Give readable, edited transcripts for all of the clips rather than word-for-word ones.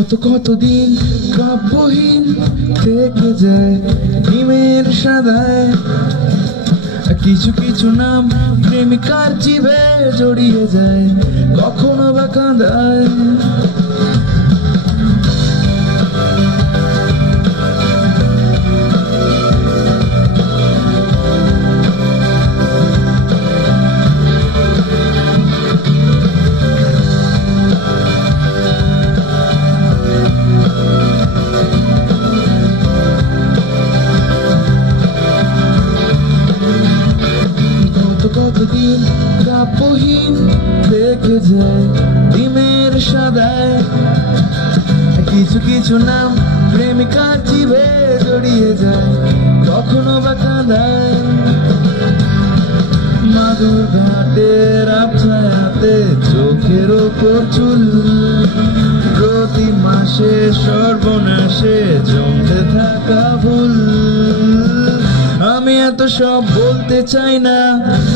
কতদিন কাব্যহীন থেকে যায় ডিমের সাদায়, কিছু কিছু নাম প্রেমিকার জীবে জড়িয়ে যায়, কখনো বা কাঁদায়। কতদিন কাব্যহীন থেকে যায় ডিমের সাদায়, কিছু কিছু নাম প্রেমিকার জীবে জড়িয়ে যায়, কখনো বা কাঁদায়। মাদুর ঘাটের আবছায়াতে চোখের ওপর চুল, প্রতি মাসে সর্বনাশে জমতে থাকা ভুল। আমি এত সব বলতে চাই না,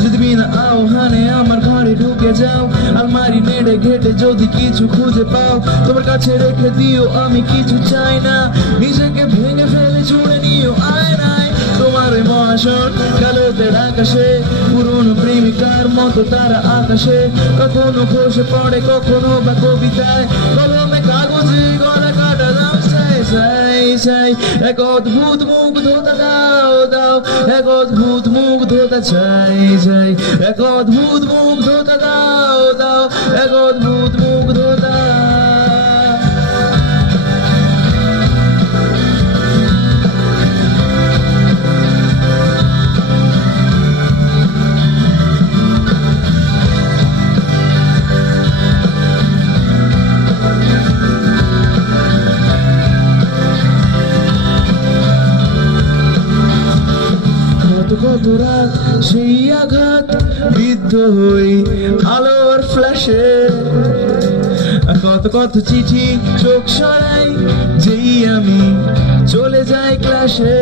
যদি বিনা আহ্বানে আমার ঘরে ঢুকে যাও, আলমারি নেড়ে ঘেটে যদি কিছু খুঁজে পাও, তোমার কাছে রেখে দিও, আমি কিছু চাই না। নিজেকে ভেঙে ফেলে ছুঁড়ে নিও আয়নায়, তোমার ওই মহাশন কালোদের আকাশে, পুরনো প্রেমিকার মতো তারা আকাশে, কখনো খসে পড়ে কখনো বা কবিতায়, কলমে কাগজে গলা কাটালাম চাই চাই চাই। এক অদ্ভুত মুগ্ধতা দাও দাও, এক অদ্ভুত মুগ্ধতা চাই চাই, এক অদ্ভুত মুগ্ধতা দাও দাও, এক অদ্ভুত মুগ্ধতা। কত রাত সেই আঘাত বিদ্ধ হই আলোর ফ্ল্যাশে, কত চিঠি চোখ সরাই যেই আমি চলে যাই ক্লাসে।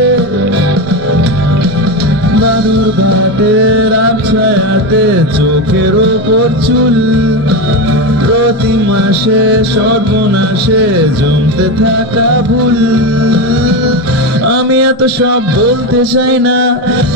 বালুর ঘাটের আবছায়াতে চোখের ওপর চুল, প্রতি মাসে সর্বনাশে জমতে থাকা ভুল। আমি এত সব বলতে চাই না,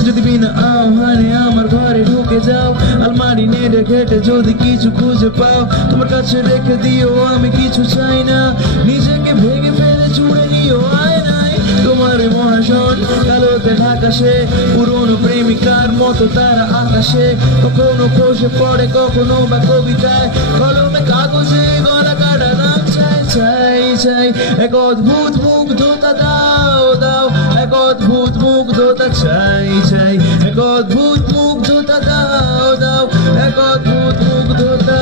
যদি বিনা আহ্বানে আমার ঘরে ঢুকে যাও, আলমারি নেড়ে ঘেটে যদি কিছু খুঁজে পাও, তোমার কাছে রেখে দিও, আমি কিছু চাই না। নিজেকে ভেঙে ফেলে ছুঁড়ে নিও আয়নায়, তোমার মহাশন কালোতে আকাশে, পুরনো প্রেমিকার মতো তারা আকাশে, কখনো খসে পড়ে কখনো বা কবিতায়, কলমে কাগজে গলা কাটালাম চাই চাই চাই। এক অদ্ভুত মুগ্ধতা দাও দাও, এক অদ্ভুত মুগ্ধতা চাই চাই, এক অদ্ভুত মুগ্ধতা দাও দাও, এক অদ্ভুত মুগ্ধতা।